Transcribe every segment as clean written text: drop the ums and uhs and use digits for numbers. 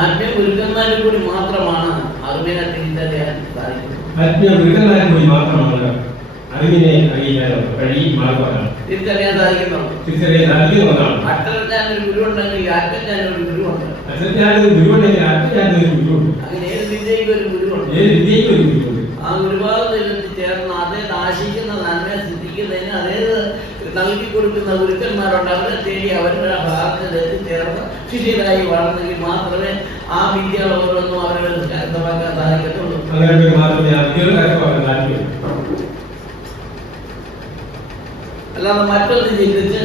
ആത്മീയ ഗുരുക്കന്മാരിൽ കൂടി മാത്രമാണ് അറിവിനെ തിരിച്ചറിയാൻ സാധിക്കുന്നത്. ആത്മീയ ഗുരുക്കന്മാരിൽ കൂടി മാത്രമാണ് അറിവിനെ തിരിച്ചറിയാൻ സാധിക്കുന്നുണ്ട്. അട്ടറിഞ്ഞാലൊരു ഗുരു ഉണ്ടെങ്കിൽ ആറ്റഞ്ഞാലൊരു ഗുരുവുണ്ട്. അങ്ങനെ ഏത് വിദ്യയ്ക്കും ഒരു ഗുരുവുണ്ട്. ആ ഗുരുഭാഗത്തിൽ ചേർന്ന് അതേ ആശിക്കുന്ന നന്മയെ സിദ്ധിക്കുന്നതിന് അതേത് നൽകി കൊടുക്കുന്ന ഗുരുക്കന്മാരുണ്ട്. അവരെ തേടി അവരുടെ ഭാഗത്തിൽ എത്തിച്ചേർന്ന് ശിഷ്യരായി വളർന്നെങ്കിൽ മാത്രമേ ആ വിദ്യകൾ ഓരോന്നും അവരുടെ കരസ്ഥമാക്കാൻ സാധിക്കത്തുള്ളൂ. അല്ലാതെ മറ്റൊന്ന് ചിന്തിച്ച്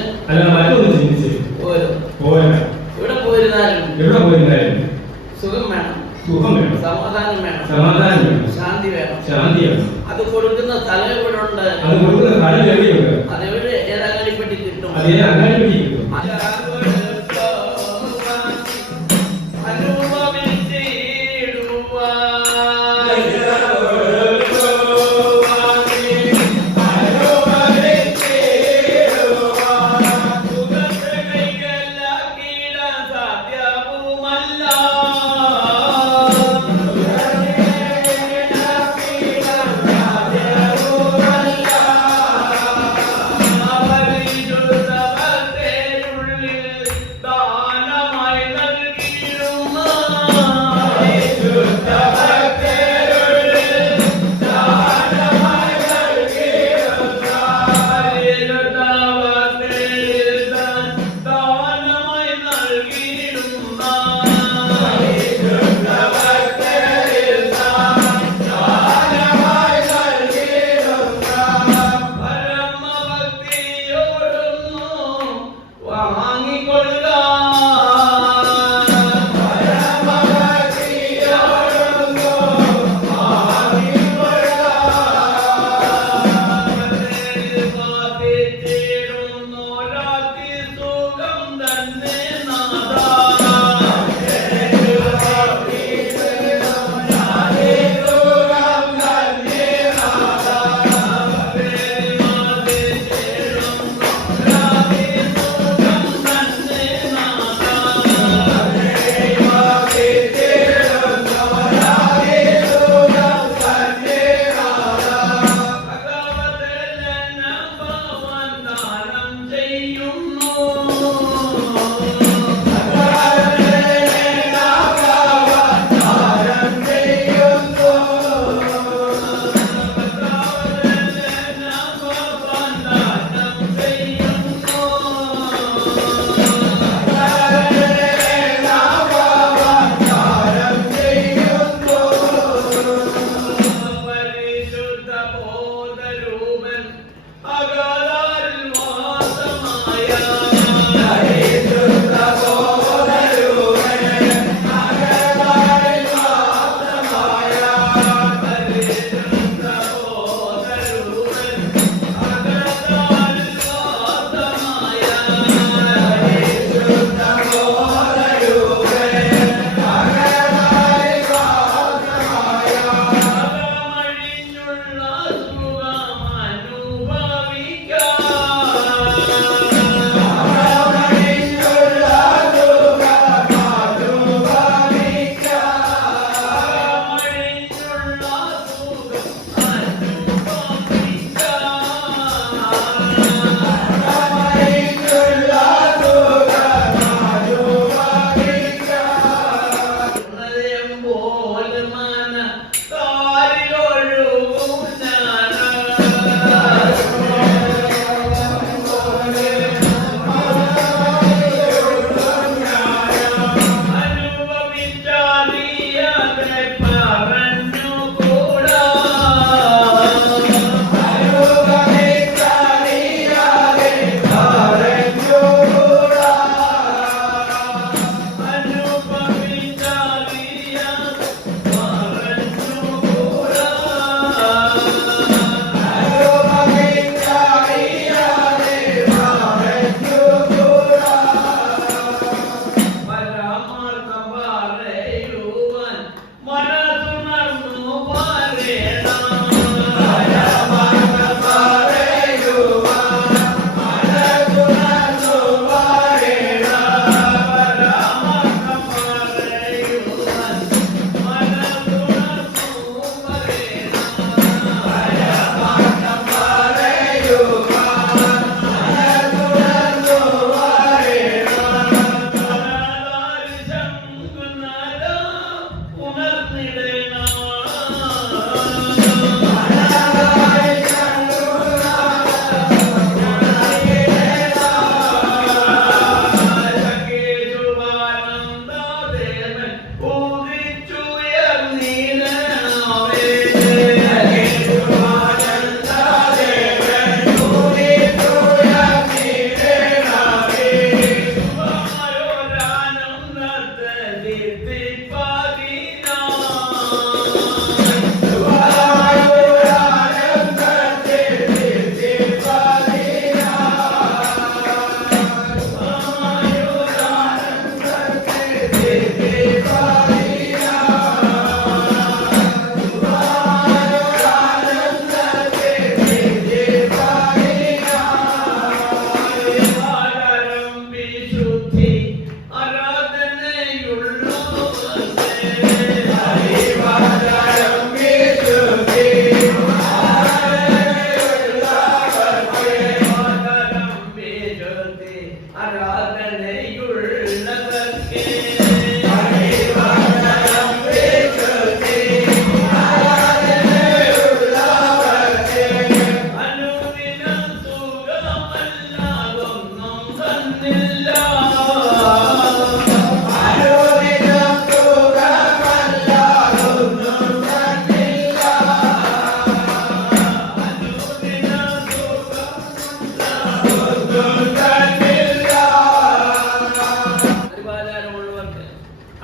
എവിടെ പോയിരുന്നാലും സുഖം വേണം, സമാധാനം വേണം, ശാന്തി വേണം. അത് കൊടുക്കുന്ന സ്ഥലം എവിടെ ഉണ്ട്? അതെവിടെ ഏതങ്ങാടിപ്പെട്ടി കിട്ടും.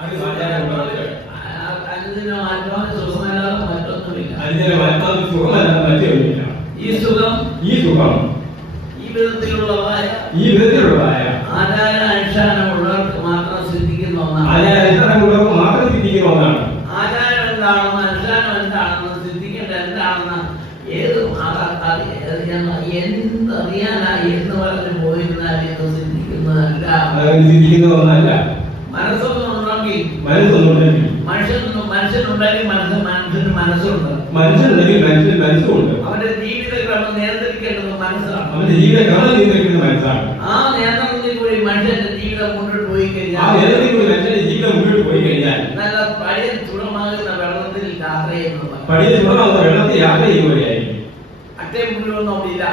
അറിവ് ആചാരമുള്ളവർക്ക് അതിന് മാറ്റം സുഖമല്ലാതെ മറ്റൊന്നുമില്ല. അതിനെ മാറ്റാൻ സുഖമല്ലാതെ മറ്റൊന്നുമില്ല. ഈ സുഖം ഈ വിധത്തിലുള്ളതായ ആചാരാനുഷ്ഠാനമുള്ളവർക്ക് മാത്രം സിദ്ധിക്കുന്ന ഒന്നാണ്. ആചാരം എന്താണെന്ന് അനുഷ്ഠാനം എന്താണെന്ന് സിദ്ധിക്കേണ്ട എന്താണെന്ന് എന്തറിയാനായി എന്ന് പറഞ്ഞ് പോയിരുന്നാൽ ഇത് സിദ്ധിക്കുന്നതല്ല. മനസ്സൊന്നുണ്ടെങ്കിൽ മനുഷ്യനുണ്ടെങ്കിൽ മനസ്സുണ്ട്. അവന്റെ ജീവിതക്രമം നിയന്ത്രിക്കേണ്ടത് മനസ്സാണ്. ആ നിയന്ത്രണത്തിൽ കൂടി മനുഷ്യന്റെ ജീവിതം മുന്നോട്ട് പോയി കഴിഞ്ഞാൽ നല്ല പഴയ ചുടമാകുന്ന വെള്ളത്തിൽ യാത്ര ചെയ്യുന്നതായിരിക്കും. അട്ടയും മുഴുവൊന്നും ഇല്ല.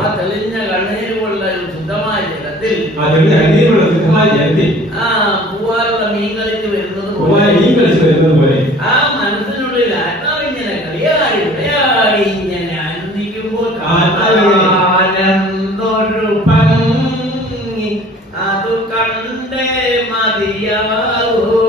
ആ തെളിഞ്ഞ കണ്ണീര് പോലുള്ള ശുദ്ധമായ ജലത്തിൽ പൂവാലുള്ള മീൻ കളിച്ച് വരുന്നത് പോലെ ആ മനസ്സിനുള്ളിൽ ആത്മാവിങ്ങനെ കളിയാടി ഇങ്ങനെ ആനന്ദിക്കുമ്പോൾ ആനന്ദൊരു ഭംഗി അതു കണ്ടേ മതിയാവോ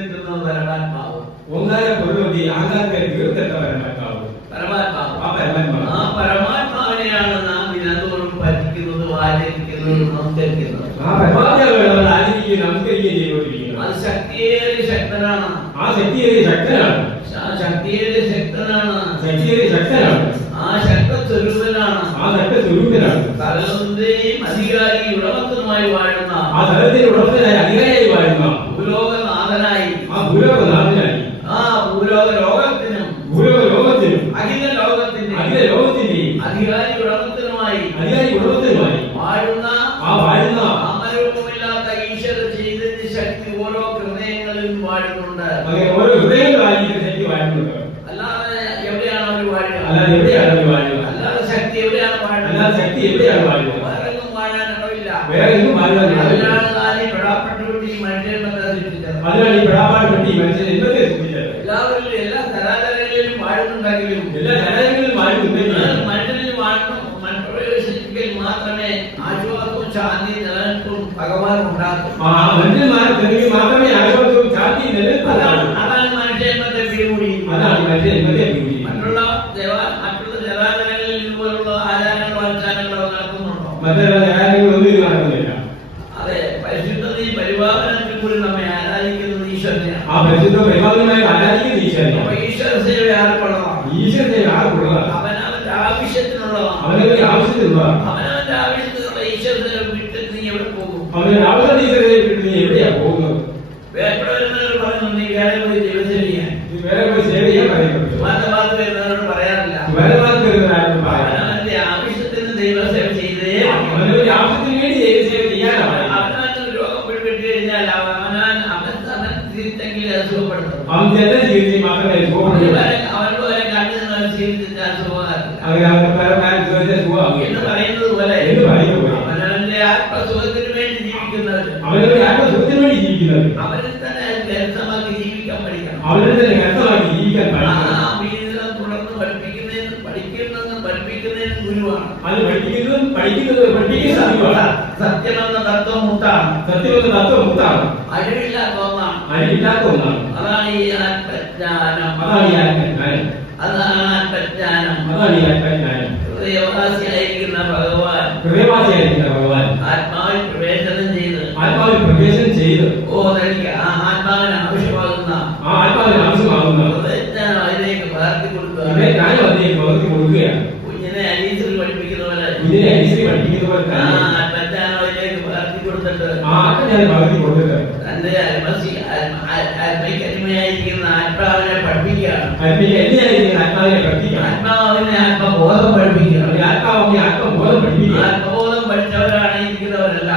നിൽക്കുന്നത് പരമാത്മാവ്. ഓങ്കാര പൊരുളി ആകാരത്തെ തീർത്തിട്ട പരമാത്മാവ്. പരമാത്മാവ്. ആ പരമാത്മാവ്. ആ പരമാത്മാവിനെയാണ് നാം ദിനത്തോറും ഭജിക്കുന്നത്, ആചരിക്കുന്നത്, നമസ്കരിക്കുന്നത്. ആ പരമാത്മാവിനെ നമ്മൾ ആചരിക്കുകയും നമസ്കരിക്കുകയും ചെയ്തുകൊണ്ടിരിക്കുന്നത്. അത് ശക്തിയേറിയ ശക്തനാണ്. ആ ശക്തിയേറിയ ശക്തനാണ്. ശക്തിയേറിയ ശക്തനാണ്. ശക്തിയേറിയ ശക്തനാണ്. ആ ശക്ത സ്വരൂപനാണ്. ആ ശക്ത സ്വരൂപനാണ്. സകലത്തിന്റെയും അധികാരി ഉടമസ്ഥനുമായി വാഴുന്ന, ആ സകലത്തിന്റെ ഉടമസ്ഥനായി അധികാരിയായി വാഴുന്ന, ഭൂലോകനാഥനായി, ആ ഭൂലോകനാഥനായി, ആ ഭൂലോക ലോകത്തിനും അഖില ലോകത്തിന്റെയും അധികാരി ഉടമസ്ഥനുമായി വാഴുന്ന, ആ വാഴുന്ന നാമരൂപമില്ലാത്ത ഈശ്വര ചൈതന്യ ശക്തി ഓരോ ഹൃദയങ്ങളിലും വാഴുന്നുണ്ട്. ഓരോ ഹൃദയങ്ങളായി ശക്തി വാഴുന്നുണ്ട്. അല്ലാതെ എവിടെയാണ് അവർ വാഴുക? അല്ലാതെ എവിടെയാണ് അവർ വാഴുക? അല്ലാതെ ശക്തി എവിടെയാണ് വാഴുക? അല്ലാതെ ശക്തി എവിടെയാണ് വാഴുക? വേറെങ്ങും വാഴാനിടവില്ല. വേറെ എങ്ങും വാഴുവാനിടവില്ല. അതിനാണ് താൻ ഈ പെടാപ്പെട്ടുകൊണ്ട് ഈ മനുഷ്യനെ സൃഷ്ടിച്ചത്. അതിനാണ് ഈ പെടാപ്പാടുപെട്ടി മനുഷ്യൻ ജന്മത്തെ സൃഷ്ടിച്ചത്. എല്ലാവരിലും എല്ലാ സരാചരങ്ങളിലും വാഴുന്നുണ്ടെങ്കിലും എല്ലാ ജനങ്ങളിലും വാഴുന്നുണ്ടെങ്കിലും മനുഷ്യനിൽ വാഴണം പ്രവേശിപ്പിക്കൽ മാത്രമേ ആശ്വാസവും ശാന്തിയും നിലനിൽപ്പും ഭഗവാൻ ഉണ്ടാക്കും. ആ മനുഷ്യന്മാരെ തെളിവ് മാത്രമേ ആശ്വാസവും ശാന്തിയും നിലനിൽപ്പാണ്. അതാണ് മനുഷ്യന്മാരുടെ പിടികൂടി. അതാണ് മനുഷ്യന്മാരെ പിടികൂടി. മറ്റുള്ള ജലാചരങ്ങളിൽ ഇതുപോലുള്ള ആചാരങ്ങളോ അനുഷ്ഠാനങ്ങളോ നടക്കുന്നുണ്ടോ? മറ്റുള്ള ജനാലകളൊന്നും ഇത് നടക്കുന്നില്ല. അതെ, പരിശുദ്ധതയും പരിപാലനത്തിൽ കൂടി നമ്മെ ആരാധിക്കുന്നത് ഈശ്വരനെയാണ്. ആ പരിശുദ്ധ പരിപാലനമായി ആരാധിക്കുന്ന ഈശ്വരനെ. അപ്പൊ ഈശ്വര സേവ ആർക്കുള്ളതാണ്? ഈശ്വരനെ ആർക്കുള്ളതാണ്? അവനവന്റെ ആവശ്യത്തിനുള്ളതാണ്. അവനവന്റെ ആവശ്യത്തിനുള്ളതാണ്. അവനവന്റെ ആവശ്യത്തിനുള്ള ഈശ്വര സേവ വിട്ട് നീ എവിടെ പോകും? അവന്റെ ആവശ്യത്തെ ഈശ്വരനെ വിട്ട് നീ എവിടെയാ പോകുന്നത്? വേറെ വരുന്നവർ പറയുന്നു നീ വേറെ പോയി ദൈവസേവ ചെയ്യാൻ. നീ വേറെ പോയി സേവ ചെയ്യാൻ പറയുന്നത്. മാനവാദം വരുന്നവരോട് പറയാറില്ല. വേറെ വരുന്നവരോട് പറയാം. അവനവന്റെ ആവശ്യത്തിന് ദൈവസേവ ചെയ്തേ അവനവന്റെ ആവശ്യത്തിന് വേണ്ടി ദൈവസേവ ചെയ്യാനാണ്. അവനവന് രോഗം പിടിപെട്ട് കഴിഞ്ഞാൽ അവൻ തിരിച്ചെങ്കിൽ അസുഖപ്പെടുത്തും. അവൻ ചെന്ന ചികിത്സ മാത്രമേ അവനോട് വരെ കണ്ടു നിന്നാൽ ചികിത്സിച്ച അസുഖമാകില്ല എന്ന് പറയുന്നത് പോലെ പറയുന്നത് അവനവന്റെ ആത്മസുഖത്തിന് വേണ്ടി ജീവിക്കുന്നവര് അവനവന്റെ ആത്മസുഖത്തിന് വേണ്ടി ജീവിക്കുന്നത് അവരിൽ തന്നെ ലളിതമാക്കി ജീവിക്കാൻ പഠിക്കണം. അവരിൽ തന്നെ ലളിതമാക്കി ജീവിക്കാൻ പഠിക്കണം. തുടർന്ന് പഠിപ്പിക്കുന്നതിന് ഗുരുവാണ്. അത് പഠിക്കുന്നത് സത്യമെന്ന തത്വം മുത്താണ്. സത്യമെന്ന തത്വം മുത്താണ്. അഴിവില്ലാത്ത ഒന്നാണ്. അഴിവില്ലാത്ത ഒന്നാണ്. അതാണ് ഈ ആത്മജ്ഞാനം. അതാണ് ഈ ആത്മജ്ഞാനം. അതാണ് ആത്മജ്ഞാനം. അതാണ് ഈ ആത്മജ്ഞാനം. ഹൃദയവാസിയായിരിക്കുന്ന ഭഗവാൻ, ഹൃദയവാസിയായിരിക്കുന്ന ഭഗവാൻ ആത്മാവിൽ പ്രവേശനം ചെയ്ത് തനിക്ക് ആ ആത്മാവിന് ആവശ്യമാകുന്ന ഹൃദയജ്ഞാനം അതിലേക്ക് പകർത്തി കൊടുക്കുകയാണ്. കുഞ്ഞിനെ അരീസിൽ പഠിപ്പിക്കുന്ന പോലെ ആത്മജ്ഞാനം അതിലേക്ക് പകർത്തി കൊടുത്തിട്ട് തന്റെ ആത്മയ്ക്കരിമയായിരിക്കുന്ന ആത്മാവിനെ പഠിപ്പിക്കുകയാണ്. ആത്മാവിനെ ആത്മബോധം പഠിപ്പിക്കുകയാണ്. ആത്മബോധം പഠിച്ചവരാണ് ഇരിക്കുന്നവരല്ല.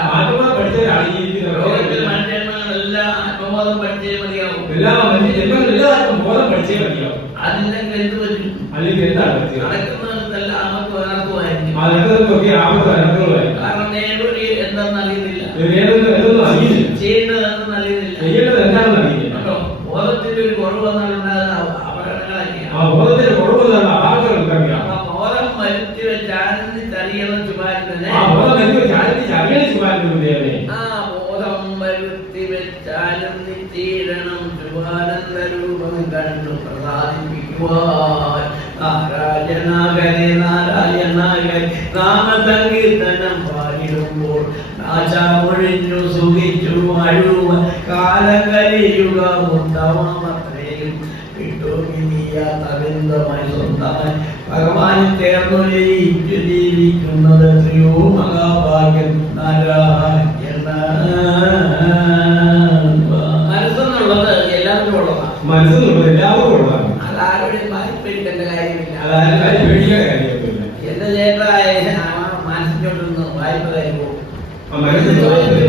ലോകത്തിൽ മനുഷ്യന്മാരെല്ലാം ആത്മബോധം പഠിച്ചേ മതിയാവും. അതില്ലെങ്കിൽ എന്ത് പറ്റും? നടക്കുന്നതെല്ലാം നമുക്ക് അനർത്ഥമായിരിക്കും. കാരണം നേടൊരു എന്താണെന്ന് അറിയുന്നില്ല, ചെയ്യേണ്ടത് എന്തെന്ന് അറിയുന്നില്ല. കേട്ടോ, ബോധത്തിന്റെ ഒരു കുറവ് വന്നാലുണ്ടാകുന്ന അപകടങ്ങളൊക്കെയാണ്. ബോധം വരുത്തി വെച്ച് ആനന്ദിച്ചറിയണം ശുഭാരനെ. ആ ബോധം വരുത്തി വെച്ച് ആനന്ദിച്ചീരണം ശുഭാനന്ദ രൂപം കണ്ടു പ്രസാദിപ്പിക്കുവാൻ നാരായണാകരെ നാമസങ്കീർത്തനം പാടിടുമ്പോൾ നാശമൊഴിഞ്ഞു സുഖിച്ചു വാഴുവാൻ കാലം കഴിയുക ഉത്തമമത്രയും വിട്ടുപിരിയാത്തവന്തമായി സ്വന്തമായി ഭഗവാൻ ചേർന്നു ജയിച്ചു ജീവിക്കുന്നത് എത്രയോ മഹാഭാഗ്യം. നാരായണ മനസ്സെന്നുള്ളത് എല്ലാവർക്കും ഉള്ളതാണ്. അതാരോടും പേടിക്കേണ്ട കാര്യമില്ല. എന്റെ ചേട്ടായ മനസ്സിലോട്ടൊന്ന് വായ്പ തരുമോ?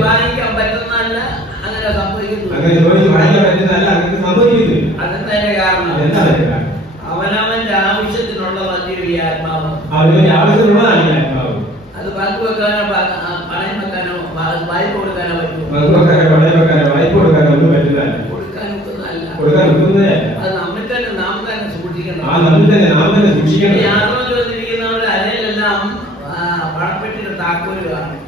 വാങ്ങിക്കാൻ പറ്റുന്നതല്ല, അങ്ങനെ സംഭവിക്കുന്നു. അതെന്താ കാരണം? അവനവന്റെ ആവശ്യത്തിനുള്ള വലിയൊരു ആത്മാവ്. അത് പങ്കുവെക്കാനോ പണയം വെക്കാനോ വായ്പ കൊടുക്കാനോ പറ്റുമോ? കൊടുക്കാനൊക്കുന്നതല്ല. അത് നമ്മിൽ തന്നെ നാം തന്നെ സൂക്ഷിക്കണം. യാതൊരു ചോദിച്ചിരിക്കുന്നവരുടെ അരയിലെല്ലാം പണപ്പെട്ടിട്ട് താക്കോല് കാണും.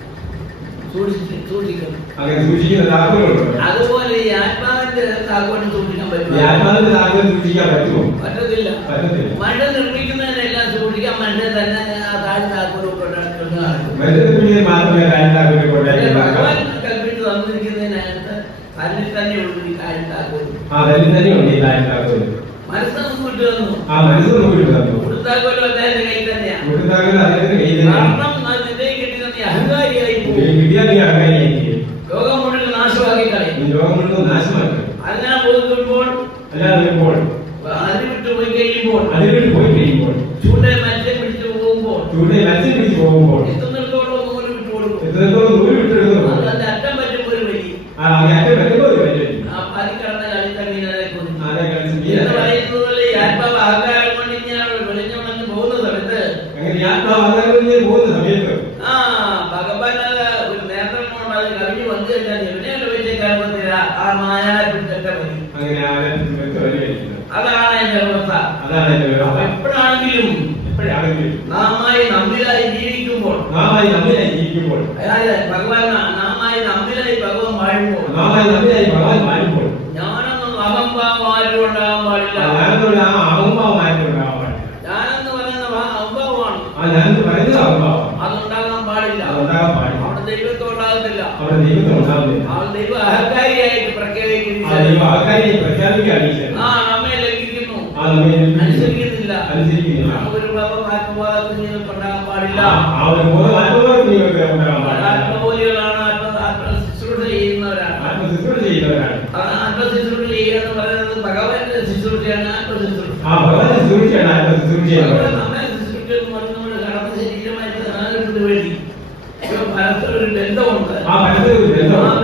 സൂക്ഷിക്കണം. അങ്ങനെ സൂക്ഷിക്കുന്ന താക്കോലുണ്ട്. അതുപോലെ ഈ ആത്മാവിന്റെ താക്കോല് സൂക്ഷിക്കാൻ പറ്റുമോ? ആത്മാവിന്റെ താക്കോൽ സൂക്ഷിക്കാൻ പറ്റുമോ? പറ്റത്തില്ല. പറ്റത്തില്ല. മനുഷ്യൻ നിർമ്മിക്കുന്നതിനെല്ലാം സൂക്ഷിക്കാൻ മനുഷ്യൻ തന്നെ ആ താഴെ താക്കോല് കൊണ്ടാണ് മനുഷ്യന് മാത്രമേ താഴെ താക്കോല് കൊണ്ടായി കൽപ്പിച്ച് തന്നിരിക്കുന്നതിനകത്ത് അതിൽ തന്നെ ഉള്ളു ഈ താഴെ താക്കോല്. അതിൽ തന്നെ ഉണ്ട് ഈ താഴെ താക്കോല്. മനസ്സൊന്നും വിട്ടു തന്നു. ആ മനസ്സൊന്നും വിട്ടു തന്നു. കൊടുത്താക്കോലും അദ്ദേഹത്തിന്റെ കയ്യിൽ തന്നെയാണ്. കൊടുത്താക്കോലും അദ്ദേഹത്തിന്റെ കയ്യിൽ തന്നെയാണ്. കാരണം അത് നിന്നെ കിട്ടിയ അഹങ്കാരിയായി കിട്ടിയാൽ നീ അഹങ്കാരിയായി ലോകം മുഴുവൻ നാശമാക്കി കളയും. ലോകം മുഴുവൻ നാശമാക്കി. അതിനാൽ പോകുമ്പോൾ അതിൽ വിട്ടു പോയി കഴിയുമ്പോൾ ചൂണ്ടയിൽ മത്സ്യം പിടിച്ചു പോകുമ്പോൾ എത്തുന്നിടത്തോളം നൂല് വിട്ടു കൊടുക്കും. അതിന്റെ അറ്റം പറ്റുമ്പോൾ ഒരു വലി പതിക്കടന്ന കളിത്തമീനെ എന്ന് പറയുന്നത് ഈ ആത്മാവ് അഹങ്കാരം കൊണ്ട് ഇങ്ങനെ വെളിഞ്ഞുണങ്ങി പോകുന്ന സമയത്ത് ഭഗവാൻ ഒരു നേത്രനോട് അത് കവിഞ്ഞ് വന്നു കഴിഞ്ഞാൽ എവിടെയാണ് വെച്ചേക്കാവുന്നില്ല ആ മായാപിടിച്ചൊക്കെ വരും. അതാണ് എന്റെ വ്യവസ്ഥ. എപ്പോഴാണെങ്കിലും നാമായി നമ്മിലായി ജീവിക്കുമ്പോൾ ഭഗവാൻ നാമായി നമ്മിലായി ഭഗവാൻ വാഴുമ്പോൾ ഞാനൊന്നും അഹംഭാവം ആരും ഉണ്ടാകാൻ പാടില്ല. ഞാനെന്ന് പറയുന്ന അഹംഭാവമാണ്. അതുണ്ടാകാൻ പാടില്ല. അവിടെ ദൈവത്തോണ്ടാകുന്നില്ല. അവൻ ദൈവം അഹങ്കാരിയായിട്ട് പ്രഖ്യാപിക്കുന്നു. നമ്മെ ലംഘിക്കുന്നു, അനുസരിക്കുന്നില്ല. ഒരു ആത്മബോധം പാടില്ല. ആത്മബോധികളാണ് ആത്മശുശ്രൂഷ ചെയ്യുന്നവരാണ്. ആത്മശുശ്രൂഷ ചെയ്യുക എന്ന് പറയുന്നത് ഭഗവാന്റെ ശുശ്രൂഷയാണ്. ആത്മശുശ്രൂഷ നമ്മെ ശുശ്രൂഷ എന്ന് പറയുന്നത് കടന്ന ശരീരമായിട്ട് നാലുകൊണ്ട് വേണ്ടി പരസ്പരം ബന്ധമുണ്ട്. ആ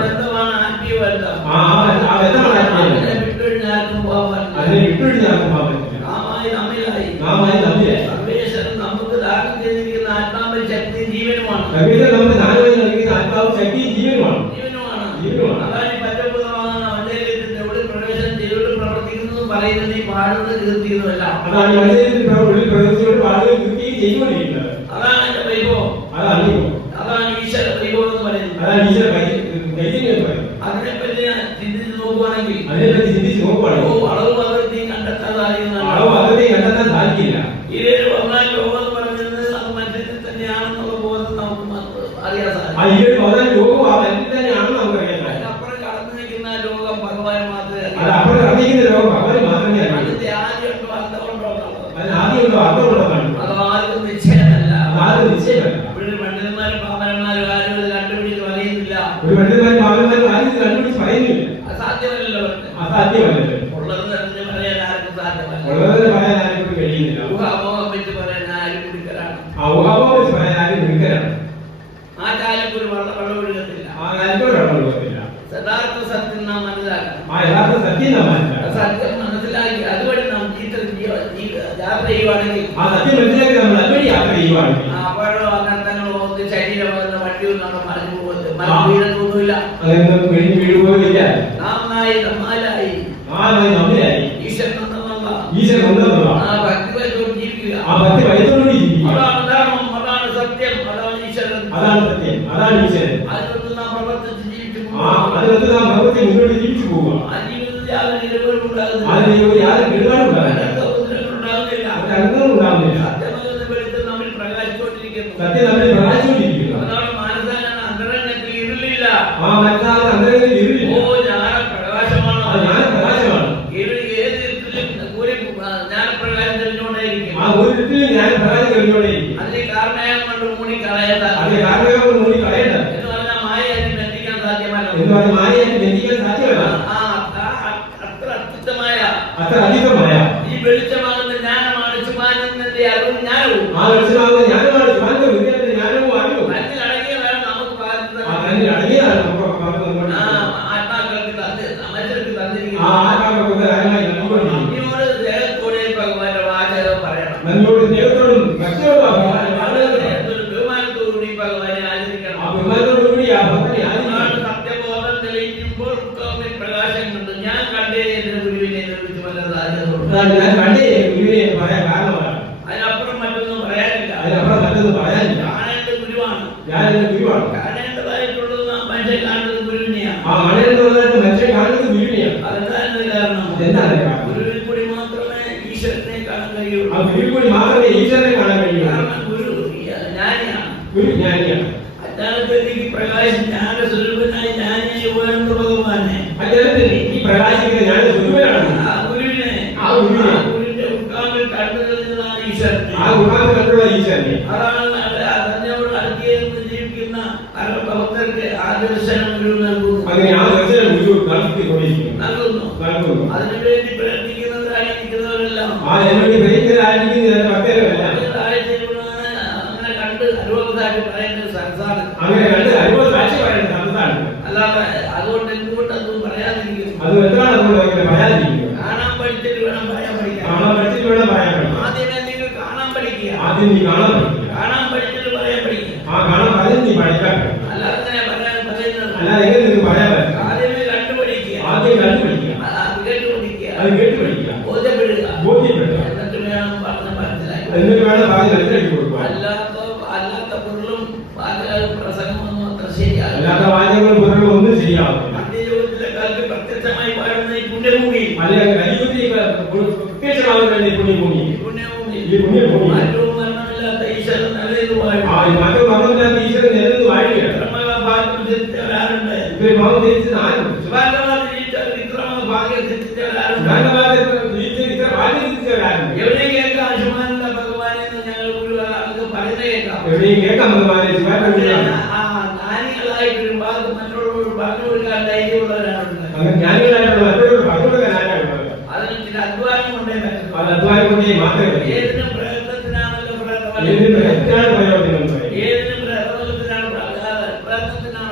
ബന്ധമാണ് ആത്മീയ ബന്ധം. അതിനെ വിട്ടുകഴിഞ്ഞാലും പോകാൻ സർവേശ്വരൻ നമുക്ക് ദാനം ചെയ്തിരിക്കുന്ന ആത്മാവിന്റെ ശക്തിയും ജീവനുമാണ്. അതാണ് ഈ പഞ്ചഭൂതമാണ് അവന്റെ എവിടെ പ്രവേശനം ചെയ്തോട് പ്രവർത്തിക്കുന്നതും പറയുന്നത് ഈ പാടുന്നത് കീർത്തിക്കുന്നതല്ല. അതാണ് എന്റെ വൈഭവം. അതാണ് ഈശ്വര വൈഭവം എന്ന് പറയുന്നത്. അതിനെപ്പറ്റി ഞാൻ ചിന്തിച്ച് നോക്കുവാണെങ്കിൽ അളവ് പദ്ധതി കണ്ടെത്താൻ സാധിക്കില്ല. ഇതിൽ ഒന്നാം ലോകം എന്ന് പറയുന്നത് അത് മനുഷ്യത്തിൽ തന്നെയാണെന്നുള്ള ബോധം നമുക്ക് അറിയാൻ സാധിക്കും. അതിനപ്പുറം കടന്നു നിൽക്കുന്ന ലോകം ഭഗവാൻ മാത്രമേ അതിന്റെ ആദ്യമുണ്ടോ അർത്ഥമുണ്ടോ അത് ആദ്യം നിശ്ചയമല്ല. ഇവിടെ പണ്ഡിതന്മാരും പാമരന്മാരും ആരും ഇത് കണ്ടുപിടിച്ച് പറയുന്നില്ല. അസാധ്യമല്ലല്ലോ. ഉള്ളത് തന്നെ പറയാൻ ആർക്കും സാധ്യമല്ല. ഊഹാമോഹം വെച്ച് പറയാൻ ആരും മിടുക്കരാണ്. ആ കാലത്ത് ഒരു വെള്ളം ഒഴുകത്തില്ല. യഥാർത്ഥ സത്യം നാം മനസ്സിലാക്കണം. സത്യം മനസ്സിലാക്കി അതുവഴി നാം യാത്ര ചെയ്യുവാണെങ്കിൽ അപ്പോഴോ അനർത്ഥങ്ങളോ ശരീരം വണ്ടി ഒന്നും മറിഞ്ഞു വീഴത്തൊന്നുമില്ല. നാമായി നമ്മാലായി ഈശ്വരൻ ആ ഭക്തിവത്തോട് ജീവിക്കുക. അതാണ് ധർമ്മം, അതാണ് സത്യം, അതാണ് ഈശ്വരൻ. അതിനൊന്നും നാം പ്രവർത്തിച്ച് ജീവിച്ചു പോകുക. ആ ജീവിതത്തിൽ യാതൊരു ഇടപെടലുണ്ടാകുന്നില്ല. സത്യമെന്ന് വെളിച്ചം നമ്മിൽ പ്രകാശിച്ചുകൊണ്ടിരിക്കുന്നു. അതാണ് മാനസാനാണ് അന്തരംഗത്തിൽ ഇരുളില്ല. ഓ ജ്ഞാനപ്രകാശമാണ്. ഏത് ജ്ഞാനപ്രകാശം തെളിഞ്ഞുകൊണ്ടേയിരിക്കും. അതിനെ കാരണയം കൊണ്ട് മൂടിക്കളയണ്ട എന്ന് പറഞ്ഞാൽ മായയായിട്ട് ബന്ധിക്കാൻ സാധ്യമല്ല. അത്ര അത്യുത്തമായ ഈ വെളിച്ചമാകുന്ന ജ്ഞാനമാണ് ശുഭാനന്ദന്റെ അറിവും ജ്ഞാനവും. അടങ്ങിയ വേണം നമുക്ക് ആത്മാക്കൾക്ക് മനുഷ്യർക്ക് തന്നിരിക്കുന്നു. നന്ദിയോട് സ്നേഹത്തോടെ ഭഗവാന്റെ വാചകം പറയണം. ബഹുമാനത്തോടുകൂടി ഭഗവാനെ ആചരിക്കണം. സത്യബോധം തെളിയിക്കുമ്പോൾ പ്രകാശം കണ്ടു. ഞാൻ കണ്ടേ എന്റെ ഗുരുവിനെ നിർമ്മിച്ചു വല്ല സാധ്യതയുണ്ട്. അതിനപ്പുറം മറ്റൊന്നും പറയാനില്ല. കാണേണ്ട ഗുരുവാണ്. കാണേണ്ടതായിട്ടുള്ളത് നാം മനുഷ്യൻ കാണുന്നത് ഗുരുവിനെ എന്താണ് ഗുരുവിൽ കൂടി മാത്രമേ ഈശ്വരനെ കാണാൻ കഴിയുള്ളൂ. ആ ഗുരുവിൽ കൂടി മാത്രമേ ഈശ്വരനെ കാണാൻ കഴിയൂ. കാരണം ഗുരു ജ്ഞാനിയാണ്. ഗുരു ജ്ഞാനിയാണ്. അജ്ഞാനത്തിലേക്ക് പ്രകാശം ജ്ഞാനസ്വരൂപനായി ജ്ഞാനിയായി ഉയർന്ന ഭഗവാനെ അദ്ദേഹത്തിന് ഈ പ്രകാശിക്കുന്ന ജ്ഞാന സ്വരൂപനാണ്. ആ ഗുരുവിന്റെ ഉൾക്കാമ്പിൽ കണ്ടുകൊള്ളുന്നതാണ് ഈശ്വരൻ. ആ ഉൾക്കാമ്പിൽ കണ്ടുള്ള ഈശ്വരനെ അതാണ് തന്നോട് അടുത്തിയെന്ന് ജീവിക്കുന്ന ഭക്തർക്ക് ആ ദർശനം ഗുരു നൽകുന്നു. അങ്ങനെ ആ ദർശനം ഗുരു നൽകുന്നു. അതിനുവേണ്ടി പ്രയത്നിക്കുന്നവരായിരിക്കുന്നവരെല്ലാം അതിനുവേണ്ടി പ്രയത്നിക്കുന്നവരായിരിക്കുന്ന ഭക്തരല്ല അങ്ങനെ കണ്ട് അനുഭവസാക്ഷി പറയുന്നത് സരസാണ്. അങ്ങനെ കണ്ട് അനുഭവസാക്ഷി പറയുന്നത് സരസാണ്. അല്ലാതെ അതുകൊണ്ട് എന്തുകൊണ്ടൊന്നും പറയാതിരിക്കുന്നു. അത് എന്താണ് പറയാതിരിക്കുന്നത്? കാണാൻ പഠിച്ചിട്ട് വേണം പറയാൻ പഠിക്കാൻ. കാണാൻ പഠിച്ചിട്ട് വേണം പറയാൻ പഠിക്കാൻ. ആദ്യമേ നിങ്ങൾ കാണാൻ പഠിക്കുക. ആദ്യം നീ കാണാൻ പഠിക്കുക. കാണാൻ പഠിച്ചിട്ട് പറയാൻ പഠിക്കുക. ആ കാണാൻ പറഞ്ഞ് നീ പഠിക്കാൻ. അല്ലാതെ പറയുന്നത് അല്ലാതെ എങ്ങനെ നിങ്ങൾക്ക് പറയാൻ പറ്റും? ആദ്യമേ കണ്ടു പഠിക്കുക. ആദ്യം കണ്ടു പഠിക്കുക. അത് കേട്ട് പഠിക്കുക. അത് കേട്ട് പഠിക്കുക. ബോധ്യപ്പെടുക. എന്നിട്ട് വേണം പറഞ്ഞ് മനസ്സിലാക്കി. എന്നിട്ട് വേണം പറഞ്ഞ് മനസ്സിലാക്കി കൊടുക്കുക. അല്ലാത്ത പൊരുളും പ്രസംഗമൊന്നും അത്ര ശരിയാകും. അല്ലാത്ത വാചകങ്ങളും പൊരുളും ഒന്നും ശരിയാവും. മധ്യയുഗത്തിലെ കാലത്ത് പ്രത്യക്ഷമായി പാടുന്ന ഈ പുണ്യഭൂമി, അല്ലെങ്കിൽ കലിയുഗത്തിൽ പ്രത്യക്ഷമാകുന്ന ഈ പുണ്യഭൂമി, മാറ്റവും മരണമില്ലാത്ത ഈശ്വരൻ നിലനിൽക്കുവാൻ മാറ്റവും മരണമില്ലാത്ത ഈശ്വരൻ നിലനിന്ന് വാഴുകയാണ്. ഭാഗ്യം സിദ്ധിച്ചവരാരുണ്ട്. ഭാഗ്യം സിദ്ധിച്ചവരാരുണ്ട്. എവിടെ കേൾക്കാം ശുഭാനന്ദ ഭഗവാനെ ഞങ്ങൾ പറയുന്നത് കേൾക്കാം. എവിടെയും കേൾക്കാം ഭഗവാനെ. ജ്ഞാനികളായിട്ട് മറ്റുള്ളവരോട് പറഞ്ഞു കൊടുക്കാൻ ധൈര്യമുള്ളവരാണുണ്ട്. ജ്ഞാനികളായിട്ടുള്ള മറ്റുള്ളവരോട് പറഞ്ഞു കൊടുക്കാൻ ആരാണുള്ളത്? അതിന് ചില അധ്വാനം കൊണ്ടേ പറ്റും. അത് അധ്വാനം കൊണ്ടേ മാത്രമേ. ഏതിനും പ്രയത്നത്തിനാണല്ലോ പ്രയത്നം. ഏതിനും പ്രയത്നത്തിനാണ് പ്രയോജനം. ഏതിനും പ്രയത്നത്തിനാണ്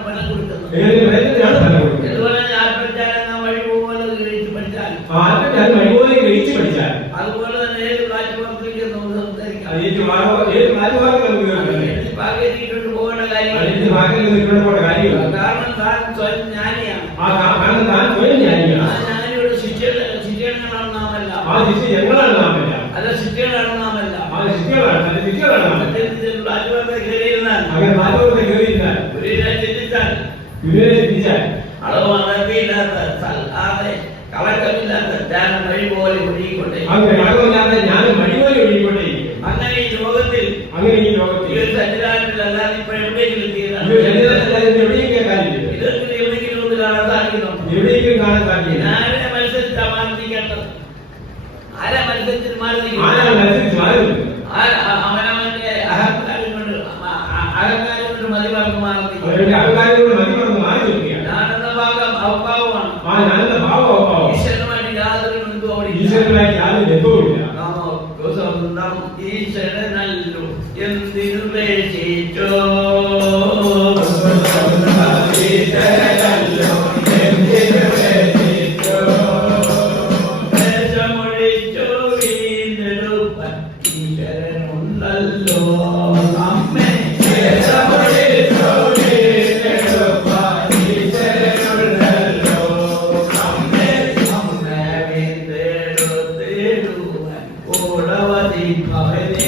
ഫലം കൊടുക്കുന്നത്. ഏതിനും പ്രയത്നത്തിനാണ് ഫലം കൊടുക്കുന്നത്. അതുപോലെ ആത്മജ്ഞാനം നാം വഴി പോലെ ഗ്രഹിച്ച് പഠിച്ചാൽ, ആത്മജ്ഞാനം വഴിപോലെ ഗ്രഹിച്ച് പഠിച്ചാൽ, അതുപോലെ തന്നെ ഏത് കാറ്റുവാർത്തയ്ക്ക് നമുക്ക് സംസാരിക്കാം. ഭാഗ്യത്തിട്ട് പോകേണ്ട കാര്യം. കാരണം താൻ സ്വയം ജ്ഞാനിയാണ്. താൻ സ്വയം ജ്ഞാനിയാണ്. ആ ജ്ഞാനിയുടെ ശിഷ്യഗണങ്ങളാണ് നാമല്ല. ആ ശിഷ്യഗണങ്ങളാണ് നാമല്ല. അല്ല ശിഷ്യകളാണ് നാമല്ല. അളവ് അളവില്ലാത്ത കളക്കമില്ലാത്ത ജ്ഞാനം വഴി പോലെ ഒഴുകിക്കൊണ്ടേ. അങ്ങനെ ഈ ലോകത്തിൽ സഞ്ചാരത്തിലല്ലാതെ ഇപ്പൊ എവിടെയെങ്കിലും ഇതെങ്കിലും എവിടെയെങ്കിലും ഒന്ന് കാണാൻ സാധിക്കുന്നു. ആരെ മത്സരിച്ചാ മാനസിക്കേണ്ടത്? ആരെ മത്സരിച്ചിട്ട് മാനസിക്കും? അവനവന്റെ അഹങ്കാരം കൊണ്ട് മതിമറന്ന് മാനസിക്കും. ഞാനെന്ന ഭാഗം അഭാവമാണ്. ഈശ്വരനുമായിട്ട് യാതൊരു ബന്ധവുമില്ല. ഈശ്വരനല്ലോ എന്തിനുപേക്ഷിച്ചോ ഈശ്വരനുണ്ടല്ലോ അമ്മേ. ഭവനേ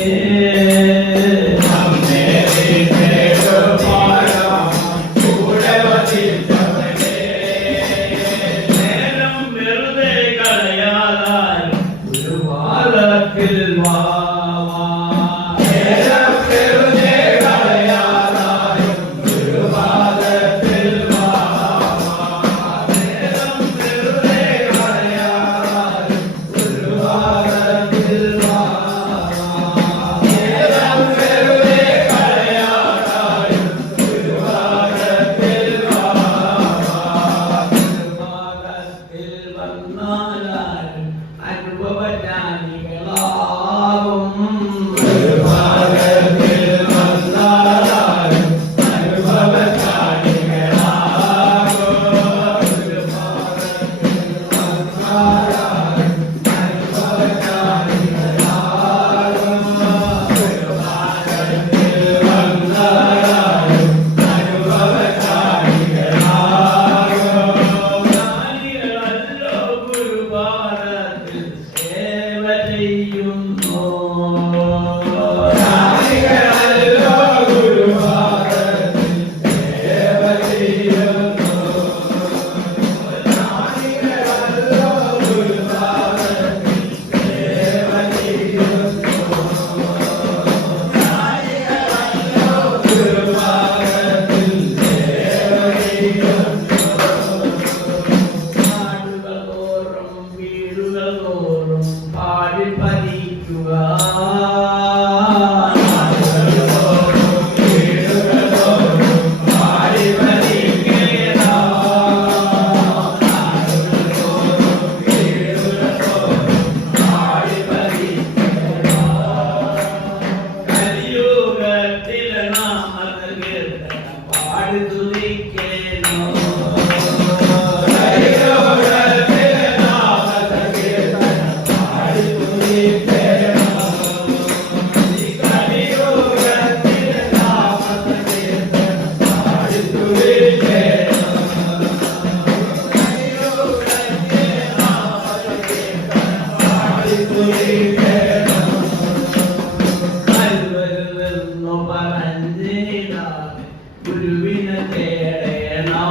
ഗുരുവിനെ തേടേണോ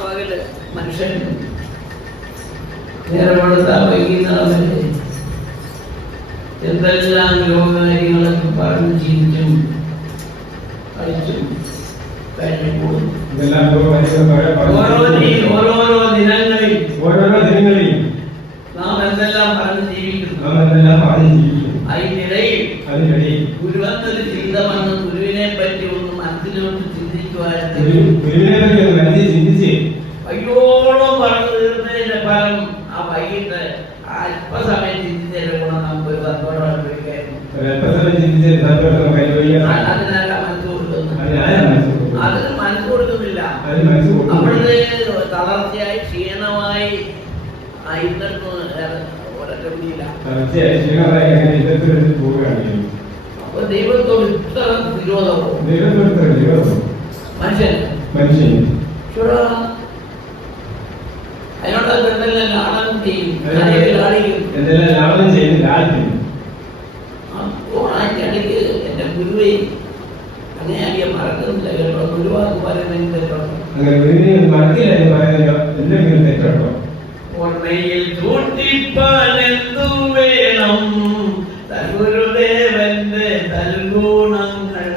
പകല് മനുഷ്യൻ എന്തെല്ലാം രോഗകാര്യങ്ങളൊക്കെ പറഞ്ഞു ജീവിച്ചും കളിച്ചും കഴിഞ്ഞു ഓരോരോ ദിനങ്ങളിൽ നാം എന്തെല്ലാം പറഞ്ഞു ജീവിക്കുന്നു. അതിനിടയിൽ ഗുരുവെന്നൊരു ചിന്ത വന്ന് ഗുരുവിനെ പറ്റി ഒന്ന് മനസ്സിലോട്ട് ചിന്തിച്ച് അയ്യോളം പറഞ്ഞു തീർന്നതിന്റെ ഫലം ആ വൈകിട്ട് അല്പസമയം ചിന്തിച്ചതിന്റെ ഗുണം നമുക്ക് ഒരു സന്തോഷം അനുഭവിക്കായിരുന്നു. അതിനല്ല മനസ്സ് കൊടുക്കുന്നു, അതിന് മനസ്സ് കൊടുക്കുന്നില്ല. അപ്പോഴത്തെ തളർച്ചയായി ക്ഷീണമായി ഇന്നത്തെ ഒരൊറ്റ അപ്പൊ ദൈവത്തോട് ഇത്ര വിരോധമോ മനുഷ്യൻ അതിനോട് എന്തെല്ലാം ലാളനം ചെയ്യും, അതിനിടയ്ക്ക് എന്റെ ഗുരുവെ അങ്ങനെയാക്കിയ മറക്കുന്നില്ല കേട്ടോ. ഗുരുവാക്ക് പറയുന്നത് തെറ്റോ. ഓർമ്മയിൽ കൂട്ടിപ്പാലെന്തു വേണം ഗുരുദേവന്റെ തൽഗുണങ്ങൾ.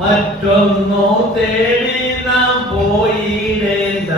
മറ്റൊന്നോ തേടി നാം പോയിടേണ്ട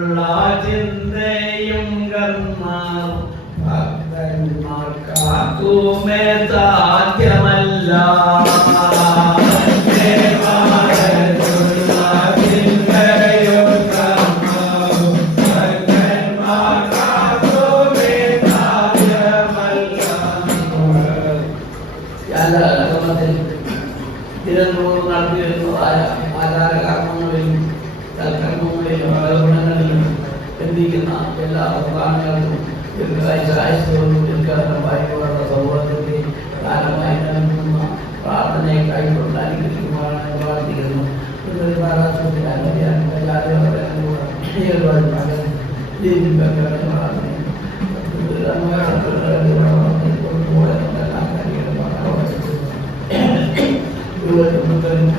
ചിന്തയും കർമാവും ഭക്തന്മാർക്കാക്കുമേ സാധ്യമല്ല. തിരുവനന്തപുരം നടത്തിയിരുന്നു ആചാരകർമ്മങ്ങളിലും സൽക്കർമ്മങ്ങളിലും ഗുണങ്ങളിലും ബന്ധിക്കുന്ന എല്ലാ പ്രധാനങ്ങൾക്കും ദീർഘായുസ്സും ദീർഘകാലമായിട്ടുള്ള സമൂഹത്തിന്റെ കാലമായി നൽകുന്ന പ്രാർത്ഥനയെക്കായിട്ടുള്ള അനുഗ്രഹിക്കുവാനാണ് പ്രാർത്ഥിക്കുന്നു. ോടൊപ്പം